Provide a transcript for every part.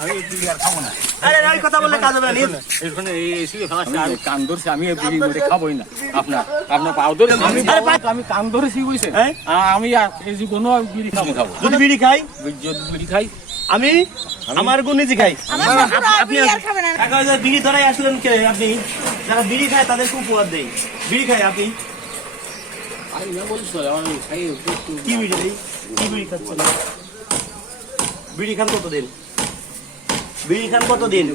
আমি বিড়ি আর খাবো না। আরে এই কথা বললে কাজ হবে না। এখানে এই এসে ফেলাচ্ছে আর কান ধরছে, আমি এই বিড়ি মধ্যে খাবোই না। আপনার পাও ধরে আমি কান ধরেছি বুঝছেন। আমি আর এই যে কোনো বিড়ি খাবো। যদি বিড়ি খাই, যদি বিড়ি খাই আমি আমার গুণ নিজে খাই। আপনি আর খাবেন না। কাকা ওই যে বিড়ি ধরাই আসলেন কে? আপনি যারা বিড়ি খায় তাদেরকে উপহার দেই। বিড়ি খাই আপনি আমি না বলছি আমার খাই কি বিড়ি দেই? কি বিড়ি খাচ্ছেন? বিড়ি খান কতদিন? বিড়ি খান কতদিন?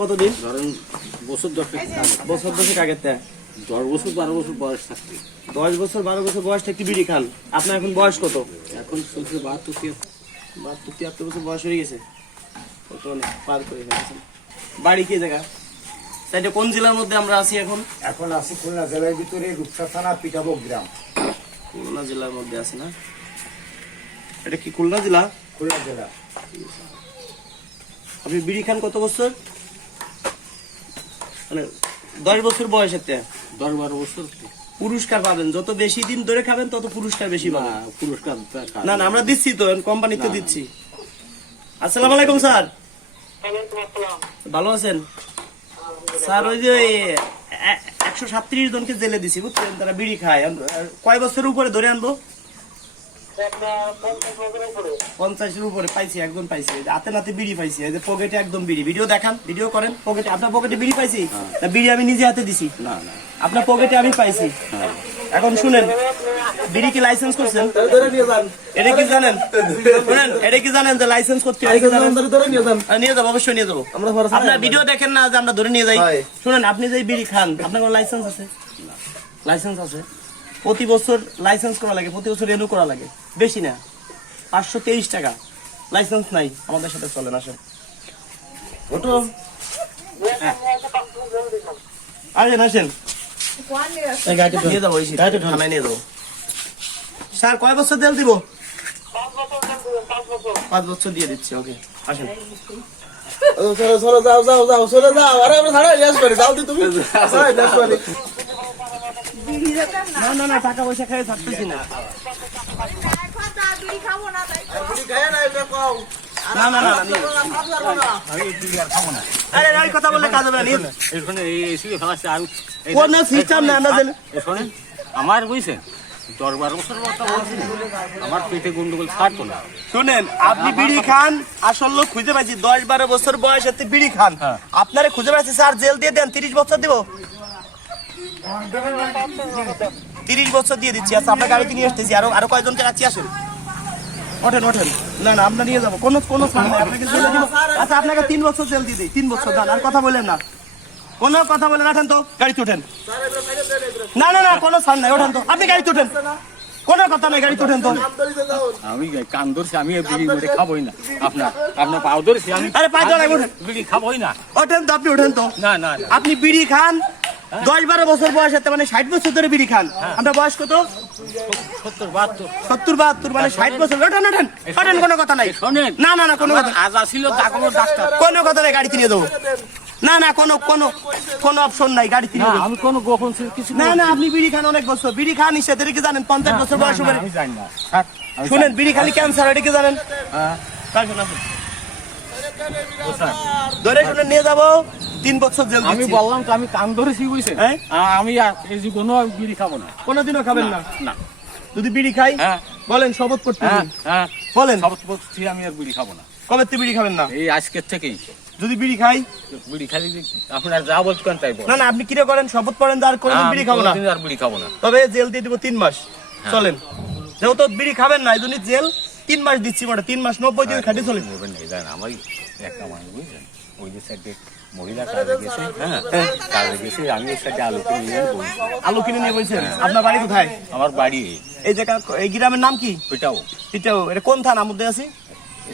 কতদিন? ধরেন বছর 10 আগে 10 বছর 12 বছর বয়স থাকতে 10 বছর 12 বছর বয়স থেকে বিড়ি খান। আপনার এখন বয়স কত? এখন চলছে 72 73 বছর বয়স হয়ে গেছে। কত অনেক পার করে ফেলেছেন। বাড়ি কি জায়গা? তাইলে কোন জেলার মধ্যে আমরা আছি এখন? এখন আছি খুলনা জেলার ভিতরে রূপসা থানা পিঠাবক গ্রাম। খুলনা জেলার মধ্যে আছে না? এটা কি খুলনা জেলা? খুলনা জেলা। আপনি বিড়ি খান কত বছর? মানে 10 বছর বয়সেতে 10-12 বছর পুরস্কার পাবেন। যত বেশি দিন ধরে খাবেন তত পুরস্কার বেশি পাবেন। পুরস্কার না না আমরা দিচ্ছি তো, কোম্পানিতে দিচ্ছি। আসসালামু আলাইকুম স্যার। ভালো আছেন স্যার? ওই যে 137 জনকে জেলে দিছি বুঝছেন, তারা বিড়ি খায়। কয় বছরের উপরে ধরে আনবো? 50-এর উপরে পাইছি, একজন পাইছি। হাতে নাতে বিড়ি পাইছি, এই যে পকেটে একদম বিড়ি। ভিডিও দেখান, ভিডিও করেন। পকেটে আপনার পকেটে বিড়ি পাইছি না? বিড়ি আমি নিজে হাতে দিছি। না না আপনার পকেটে আমি পাইছি। এখন শুনেন, বিড়ি কি লাইসেন্স করছেন? এটা কি জানেন? শুনেন, এটা কি জানেন যে লাইসেন্স করতে হয়? নিয়ে যাবো, অবশ্যই নিয়ে যাবো। আপনার ভিডিও দেখেন না যে আমরা ধরে নিয়ে যাই? শুনেন, আপনি যে বিড়ি খান আপনার কোনো লাইসেন্স আছে? লাইসেন্স আছে। প্রতি বছর লাইসেন্স করা লাগে, প্রতি বছর রেনু করা লাগে। বেশি না, 523 টাকা। লাইসেন্স নাই, আমাদের সাথে চলেন, আসেন। ওটো আসেন আসেন, নিয়ে যাবো, থানায় নিয়ে যাবো। স্যার কয় বছর তেল দিব? 5 বছর দিয়ে দিচ্ছি। ওকে আসেন। চলো যাও যাও যাও চলে যাও। আরে আমরা ছাড়া লেস করি যাও দি তুমি। লেস করি। না না না, টাকা পয়সা খাই থাকতেছি না। বিড়ি খাবো না তাই। বিড়ি খায় না এটা কও। না না না, আমি বিড়ি আর খাবো না। আরে এই কথা বললে কাজ হবে না। এখানে এই এসে ফেলাচ্ছে আর কোন সিস্টেম না আমরা জেলে। শোনেন, আমার বুঝছেন 10-12 বছর কথা বলছি, আমার পেটে গন্ডগোল ছাড়তো না। শুনেন, আপনি বিড়ি খান, আসল লোক খুঁজে পাইছি। 10-12 বছর বয়স এতে বিড়ি খান। আপনারে খুঁজে পাইছি স্যার, জেল দিয়ে দেন। 30 বছর দিব, 30 বছর দিয়ে দিচ্ছি। আচ্ছা আপনার গাড়িতে নিয়ে আসতেছি। আরো কয়জনকে রাখছি, আসেন। ওঠেন ওঠেন। না না, আমরা নিয়ে যাবো। কোনো ছাড় নাই, আপনাকে জেলে দিব। আচ্ছা আপনাকে 3 বছর জেল দিয়ে দিই। 3 বছর দেন, আর কথা বলেন না। কোনো কথা বলেন, ওঠেন তো, গাড়িতে ওঠেন। না না না, কোনো ছাড় নাই, ওঠেন তো। আপনি গাড়িতে ওঠেন, কোনো কথা নাই, গাড়িতে ওঠেন তো। আমি কান ধরছি, আমি এই বিড়ি মধ্যে খাবোই না। আপনার পাও ধরছি, আমি আরে পায়ে ধরে ওঠেন, বিড়ি খাবোই না। ওঠেন তো, আপনি ওঠেন তো। না না না, আপনি বিড়ি খান 10-12 বছর বয়স, মানে 60 বছর ধরে বিড়ি খান। আমরা বয়স কত? 70-72, মানে 60 বছর। ওঠেন ওঠেন ওঠেন, কোনো কথা নাই। শোনেন, না না না, কোনো কথা, আজ আসিল ডাক্তার, কোনো কথা নাই, গাড়িতে নিয়ে যাবো। না না, কোনো অপশন নাই, গাড়িতে নিয়ে যাবো। আমি কোনো গোপন কিছু না না, আপনি বিড়ি খান অনেক বছর। বিড়ি খান নিষেধ, এটা কি জানেন? 50 বছর বয়স উপরে। আমি জানি না। শুনেন, বিড়ি খালি ক্যান্সার, এটা কি জানেন? ধরে শুনে নিয়ে যাবো, 3 বছর জেল আমি দিচ্ছি। বললাম তো, আমি কান ধরেছি বুঝছেন। হ্যাঁ? আমি আর এই যে কোনো বিড়ি খাবো না। কোনোদিনও খাবেন না? না। যদি বিড়ি খাই, হ্যাঁ বলেন শপথ করতে। হ্যাঁ বলেন শপথ করছি, আমি আর বিড়ি খাবো না। কবে থেকে বিড়ি খাবেন না? এই আজকের থেকেই। যদি বিড়ি খাই, বিড়ি খালি আপনার যা বলছেন তাই বল। না না, আপনি কিরে করেন, শপথ করেন যে আর কোনোদিন বিড়ি খাবো না। আর বিড়ি খাবো না। তবে জেল দিয়ে দিব 3 মাস। চলেন, যেহেতু বিড়ি খাবেন না, এই জন্য জেল 3 মাস দিচ্ছি। মানে 3 মাস 90 দিন খাটি চলে। বলবেন না, জানেন আমার একটা মানুষ বুঝলেন, ওই যে সাইডে মহিলা কাজে গেছে, হ্যাঁ কাজে গেছে, আমি ওই সাইডে আলু কিনে নিয়ে বলছি। আলু কিনে নিয়ে বলছেন? আপনার বাড়ি কোথায়? আমার বাড়ি এই জায়গা, এই গ্রামের নাম কি? ওইটাও এটাও, এটা কোন থানার মধ্যে আছে?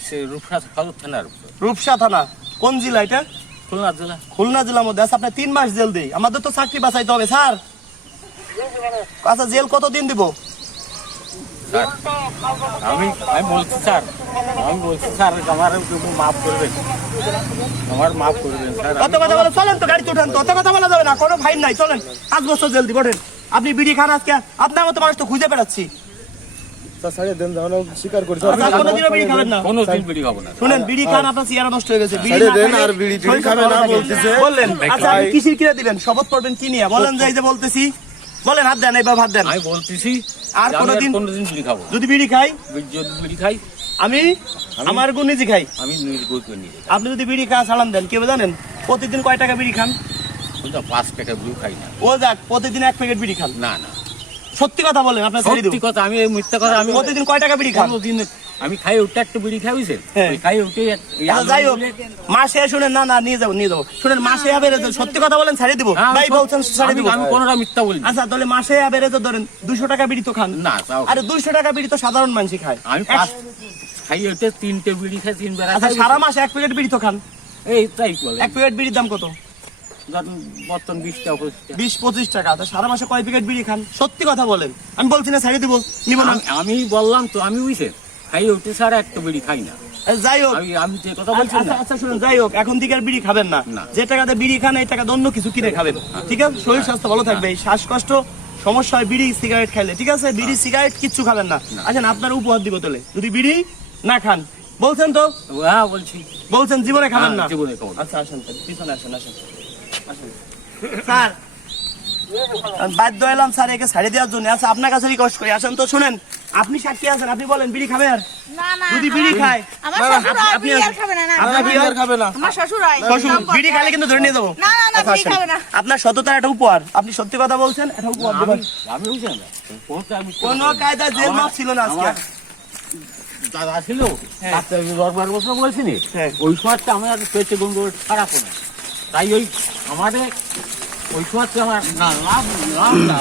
সে রূপসা ফাজুর থানার রূপসা থানা। কোন জেলা এটা? খুলনা জেলা। খুলনা জেলার মধ্যে আছে। আপনার 3 মাস জেল দেই। আমাদের তো চাকরি বাঁচাইতে হবে স্যার। আচ্ছা, জেল কতদিন দিব? স্যার আমি বলছি স্যার, আমার মাফ করবেন, আমার মাফ করবেন স্যার। কত কথা বলে, চলেন তো, গাড়িতে ওঠেন তো। অত কথা বলা যাবে না, কোনো ফাইন নাই। চলেন, 5 বছর জেল দিব। ওঠেন, আপনি বিড়ি খান আজকে। আপনার মতো মানুষ তো খুঁজে বেড়াচ্ছি। তা ছাড়িয়ে দেন যাও না স্বীকার করছে আচ্ছা, কোনোদিনও বিড়ি খাবেন না কোনোদিন বিড়ি খাবো না। শুনেন বিড়ি খান আপনার চেহারা নষ্ট হয়ে গেছে বিড়ি ছাড়িয়ে না দেন খাইলে আর বিড়ি টিড়ি শরীর খাবে না ভালো থাকে। বলতেছে। বললেন আচ্ছা আপনি কিসের কিনে দিবেন শপথ করবেন কি নিয়ে বলেন যে এই যে বলতেছি বলেন হাত দেন এইবার হাত দেন আমি বলতেছি আর যে আমি কোনোদিন বিড়ি খাবো না। যদি বিড়ি খাই যদি বিড়ি খাই আমি আমার গুণ নিজে খাই আমি নির্ভর করে নিয়ে যাই। আপনি যদি বিড়ি খাওয়া ছাড়ান দেন কেউ জানেন প্রতিদিন কয় টাকা বিড়ি খান কিন্তু 5 টাকা বিড়ি খাই না। ও যাক প্রতিদিন 1 প্যাকেট বিড়ি খান না না সত্যি কথা বলেন আপনার ছেড়ে দেব সত্যি কথা, আমি এই মিথ্যা কথা আমি প্রতিদিন কয় টাকা বিড়ি খান কোনোদিন আমি খাই ওটা একটা বিড়ি খাই বুঝছেন, হ্যাঁ। ওই খাই ওটাই আচ্ছা, যাই হোক মাসে শুনেন না না নিয়ে যাবো শুনেন মাসে আবেরে সত্যি কথা বলেন ছাড়িয়ে দিব ভাই বলছেন ছাড়িয়ে দিব আমি কোনোটা মিথ্যা বলি না। আচ্ছা তাহলে মাসে আবেরে তো ধরেন 200 টাকা বিড়ি তো খান না তাও আরে 200 টাকা বিড়ি তো সাধারণ মানুষই খায় আমি 5 খাই ওটা 3টে বিড়ি খাই 3 বেলা আচ্ছা খাই। সারা মাসে 1 প্যাকেট বিড়ি তো খান এই তাই বলে 1 প্যাকেট বিড়ির দাম কত ধরুন বর্তমান 20 টাকা 25 টাকা। 20-25 টাকা তো সারা মাসে কয় প্যাকেট বিড়ি খান সত্যি কথা বলেন আমি বলছি না ছাড়িয়ে দিব নিব না আমি বললাম তো আমি বুঝছেন খাই ওটা ছাড়া একটা বিড়ি খাই না। যাই হোক আমি যে কথা বলছি আচ্ছা না আচ্ছা শুনুন যাই হোক এখন থেকে আর বিড়ি খাবেন না না। যে টাকাতে বিড়ি খান এই টাকা অন্য কিছু কিনে খাবেন ঠিক আছে শরীর স্বাস্থ্য ভালো থাকবে এই শ্বাসকষ্ট সমস্যা হয় বিড়ি সিগারেট খাইলে ঠিক আছে বিড়ি সিগারেট কিচ্ছু খাবেন না আচ্ছা আপনার উপহার দিব তাহলে যদি বিড়ি না খান বলছেন তো হ্যাঁ বলছি বলছেন জীবনে খাবেন না হ্যাঁ, জীবনে খাবো না। আচ্ছা আসেন তাহলে, পিছনে আসেন আসেন আসেন স্যার আমি বাধ্য হলাম স্যার একে ছাড়িয়ে দেওয়ার জন্য আচ্ছা আপনার কাছে রিকোয়েস্ট করি আসেন তো শুনেন আপনি সাক্ষী আছেন আপনি বলেন বিড়ি খাবে আর না না যদি বিড়ি খায় আমার শ্বশুর হয় আপনি বিড়ি আর খাবে না না আপনার বিড়ি আর খাবে না আমার শ্বশুর হয় শ্বশুর বিড়ি খাইলে কিন্তু ধরে নিয়ে যাবো না না না আচ্ছা, বিড়ি আসেন। খাবে না আপনার সততার একটা উপহার আপনি সত্যি কথা বলছেন একটা উপহার দেবেন আমি বুঝছেন না কোনটা আমি কোনো কায়দা জেল মাপ ছিল না আজকে আমার দাদা ছিল তাতে 10-12 বছর বলছি নি হ্যাঁ। ওই সময়টা আমার পেটে গন্ধ খারাপ না তাই ওই আমাদের ওই সময়টা আমার না লাভ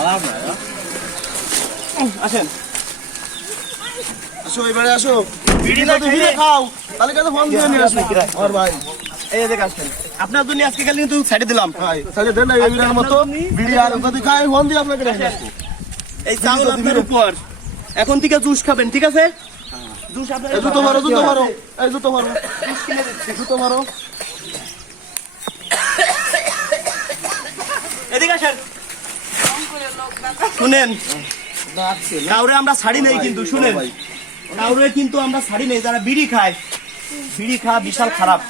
লাভ না আসেন আসো এবারে আসো বিড়ি না যদি বিড়ি খাইলে খাও তাহলে কাছে ফোন দিয়ে নিয়ে আসো আমার ভাই এই যে আসেন আপনার জন্য আজকে খালি কিন্তু ছাড়িয়ে দিলাম ভাই ছাড়িয়ে দেন না এই বিড়ির মতো বিড়ি আর যদি খাই ফোন দিয়ে আপনাকে নিয়ে আসবো এই চাউল আপনার উপহার এখন থেকে জুস খাবেন ঠিক আছে জুস আপনার এই জুতো মারো জুতো মারো এই জুতো মারো জুতো মারো এদিকে আসেন শুনেন কাউরে আমরা ছাড়ি নেই কিন্তু শুনেন কাউরে কিন্তু আমরা ছাড়ি নেই যারা বিড়ি খায় বিড়ি খাওয়া বিশাল খারাপ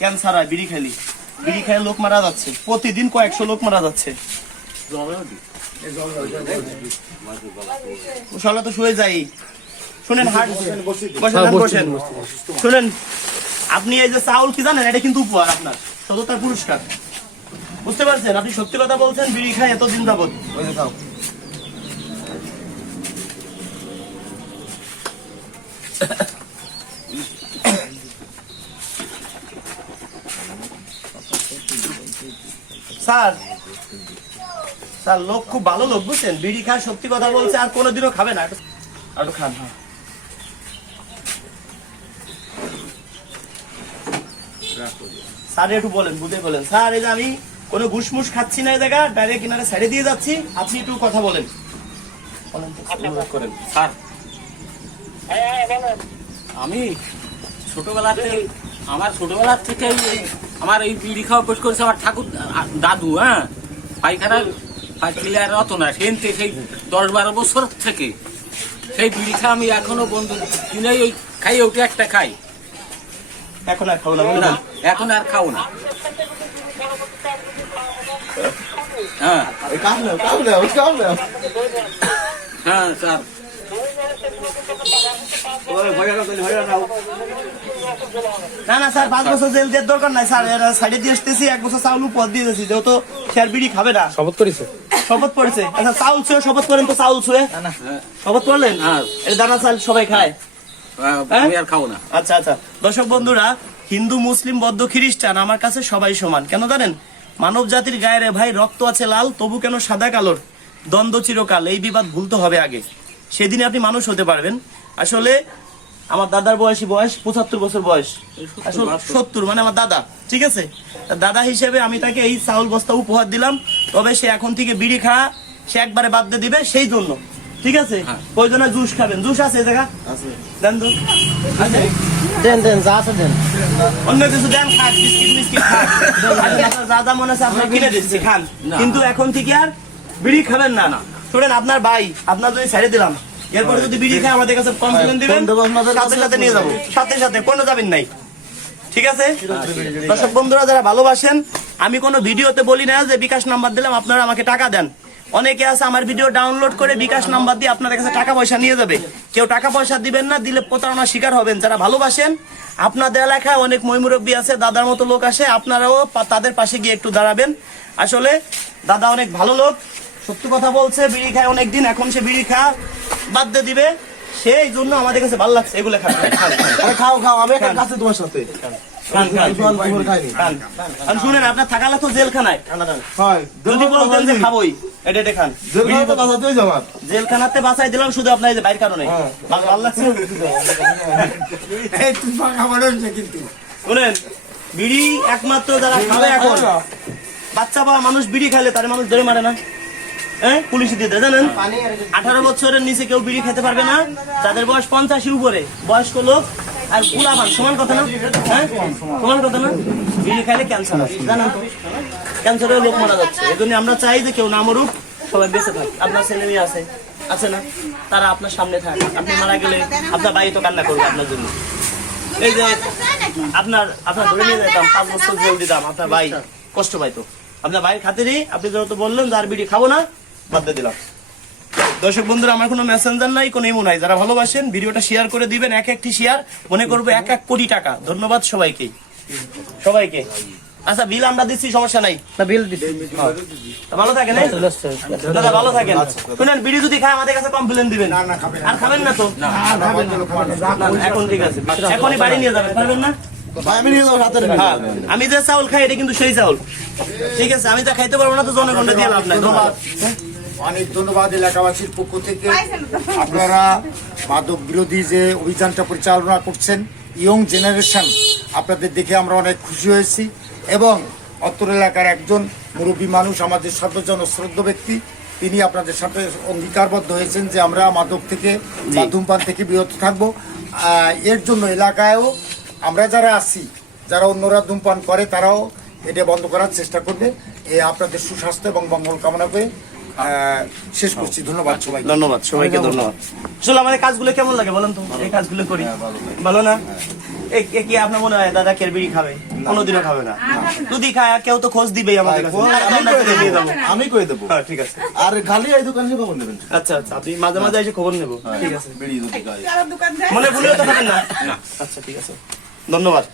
ক্যান্সার হয় বিড়ি খাইলি বিড়ি খায় লোক মারা যাচ্ছে প্রতিদিন কয়েকশো লোক মারা যাচ্ছে সকালে তো শুয়ে যাই শুনেন হাট বসেন বসেন শুনেন আপনি এই যে চাউল কি জানেন এটা কিন্তু উপহার আপনার সততার পুরস্কার বুঝতে পারছেন আপনি সত্যি কথা বলছেন বিড়ি খায় এতদিন যাবত ওই যে খাও স্যার স্যার লোক খুব ভালো লোক বুঝছেন বিড়ি খায় সত্যি কথা বলছে আর কোনোদিনও খাবে না একটু খান হ্যাঁ স্যার একটু বলেন বুঝে বলেন স্যার এই যে আমি কোনো ঘুষমুষ খাচ্ছি না এই জায়গা ডাইরেক্ট কিনারে সাইডে দিয়ে যাচ্ছি আপনি একটু কথা বলেন বলেন তো, অনুরোধ করেন স্যার আমি ছোটবেলাতে আমার ছোটবেলার থেকে আমার এই বিড়ি খাওয়া অভ্যাস করেছে আমার ঠাকুর দাদু হ্যাঁ পায়খানা ক্লিয়ার অত না সেন থেকে সেই 10-12 বছর থেকে সেই বিড়ি খাওয়া আমি এখনো বন্ধু কিনে ওই খাই ওটা একটা খাই এখন আর খাবো না বলে না দেন। এখন আর খাও না হ্যাঁ কাম নাও হ্যাঁ স্যার না না স্যার 5 বছর জেল দেওয়ার দরকার নাই স্যার এরা সাইডে দিয়ে আসতেছি 1 বছর চাউল উপর দিয়ে দিয়েছি যেহেতু শেয়ার বিড়ি খাবে না শপথ করেছে শপথ পড়েছে আচ্ছা চাউল ছুঁয়ে শপথ করেন তো চাউল ছুঁয়ে শপথ করলেন হ্যাঁ। এই দানা চাল সবাই খায় আমি আর খাবো না আচ্ছা আচ্ছা দর্শক বন্ধুরা হিন্দু মুসলিম বৌদ্ধ খ্রিস্টান আমার কাছে সবাই সমান কেন জানেন মানব জাতির গায়ে রে ভাই রক্ত আছে লাল তবু কেন সাদা কালোর দ্বন্দ্ব চিরকাল এই বিবাদ ভুলতে হবে আগে সেদিনে আপনি মানুষ হতে পারবেন আসলে আমার দাদার বয়স 75 বছর বয়স আসলে 70 মানে আমার দাদা ঠিক আছে তা দাদা হিসেবে আমি তাকে এই চাউল বস্তা উপহার দিলাম তবে সে এখন থেকে বিড়ি খাওয়া সে একবারে বাদ দিয়ে দিবে সেই জন্য ঠিক আছে প্রয়োজনে জুস খাবেন জুস আছে এই জায়গা দেন তো আছে দেন যা আছে দেন অন্য কিছু দেন খান বিস্কিট মিস্কিট খান আজকে আপনার যা যা মনে আছে আপনার কিনে দিচ্ছি খান না। কিন্তু এখন থেকে আর বিড়ি খাবেন না শুনেন আপনার ভাই আপনার যদি ছেড়ে দিলাম এরপরে যদি বিড়ি খায় আমাদের কাছে কমপ্লেন দিবেন, সাথে সাথে নিয়ে যাবো, সাথে সাথে কোনো যাবেন নাই। ঠিক আছে দর্শক বন্ধুরা যারা ভালোবাসেন, আমি কোনো ভিডিওতে বলি না যে বিকাশ নাম্বার দিলাম আপনারা আমাকে টাকা দেন। অনেকে আছে আমার ভিডিও ডাউনলোড করে বিকাশ নাম্বার দিয়ে আপনাদের কাছে টাকা পয়সা নিয়ে যাবে। কেউ টাকা পয়সা দিবেন না, দিলে প্রতারণার শিকার হবেন। যারা ভালোবাসেন, আপনাদের এলাকায় অনেক ময়মুরব্বী আছে, দাদার মতো লোক আসে, আপনারাও তাদের পাশে গিয়ে একটু দাঁড়াবেন। আসলে দাদা অনেক ভালো লোক, সত্যি কথা বলছে, বিড়ি খায় অনেকদিন, এখন সে বিড়ি খাওয়া বাদ দিয়ে দিবে, সেই জন্য আমাদের কাছে ভালো লাগছে এগুলো খাবে। খাও খাও, আমি একটা কাছে তোমার সাথে শুনেন, আপনার থাকালে তো জেলখানায়, যদি বলতেন যে খাবোই, এটা খান। জেলখানাতে বাঁচাই দিলাম শুধু আপনার বাইর কারণে। ভালো লাগছে শুনেন, বিড়ি একমাত্র যারা খাবে এখন, বাচ্চা বা মানুষ বিড়ি খাইলে তার মানুষ ধরে মারে না, হ্যাঁ পুলিশ দিয়ে দেয় জানেন। 18 বছরের নিচে কেউ বিড়ি খেতে পারবে না, যাদের বয়স 50 উপরে বয়স্ক লোক আর পুলাবান, সমান কথা না? হ্যাঁ সমান কথা না? বিড়ি খাইলে ক্যান্সার হয় জানেন তো, ক্যান্সারের লোক মারা যাচ্ছে। এই জন্য আমরা চাই যে কেউ না মরুক, সবাই বেঁচে থাক। আপনার ছেলে মেয়ে আছে না, তারা আপনার সামনে থাক। আপনি মারা গেলে আপনার ভাই তো কান্না করবে আপনার জন্য। এই যে আপনার ধরে নিয়ে যেতাম, 5 বছর জেল দিতাম, আপনার ভাই কষ্ট পাইতো। আপনার ভাইয়ের খাতিরই আপনি যত বললেন যে আর বিড়ি খাবো না, বাদ দিয়ে দিলাম। দর্শক বন্ধুরা, আমার কোনো মেসেঞ্জার নাই, কোনো ইমো নাই। যারা ভালোবাসেন ভিডিওটা শেয়ার করে দিবেন, একটি শেয়ার মনে করবো 1 কোটি টাকা। ধন্যবাদ সবাইকে। আচ্ছা বিল আমরা দিচ্ছি, সমস্যা নাই। ভালো থাকেন, দাদা ভালো থাকেন। শুনেন, বিড়ি যদি খায় আমাদের কাছে কমপ্লেন দিবেন, আর খাবেন না তো? এখন ঠিক আছে, এখনই বাড়ি নিয়ে যাবেন, পারবেন না? আমি যে চাউল খাই এটা কিন্তু সেই চাউল, ঠিক আছে? আমি যা খাইতে পারবো না তো জনগণকে দিয়ে লাভ নাই। অনেক ধন্যবাদ এলাকাবাসীর পক্ষ থেকে। আপনারা মাদক বিরোধী যে অভিযানটা পরিচালনা করছেন, ইয়ং জেনারেশন, আপনাদের দেখে আমরা অনেক খুশি হয়েছি। এবং অত্র এলাকার একজন মুরব্বী মানুষ, আমাদের সাধ্যজন শ্রদ্ধ ব্যক্তি, তিনি আপনাদের সাথে অঙ্গীকারবদ্ধ হয়েছেন যে আমরা মাদক থেকে বা ধূমপান থেকে বিরত থাকবো। এর জন্য এলাকায়ও আমরা যারা আছি, যারা অন্যরা ধূমপান করে, তারাও এটা বন্ধ করার চেষ্টা করবে। আপনাদের সুস্বাস্থ্য এবং মঙ্গল কামনা করে শেষ করছি। ধন্যবাদ সবাই, ধন্যবাদ সবাইকে, ধন্যবাদ। আসলে আমাদের কাজগুলো কেমন লাগে বলেন তো? এই কাজগুলো করি ভালো না? কি আপনার মনে হয় দাদা কের বিড়ি খাবে? কোনোদিনও খাবে না। যদি খায় কেউ তো খোঁজ দিবেই আমাদের কাছে, আমি কই দেবো। হ্যাঁ ঠিক আছে। আর খালি এই দোকানে খবর নেবেন। আচ্ছা আচ্ছা, আপনি মাঝে মাঝে এসে খবর নেবো, ঠিক আছে? বিড়ি যদি খায় দোকান মনে ভুলেও তো খাবেন না। আচ্ছা ঠিক আছে, ধন্যবাদ।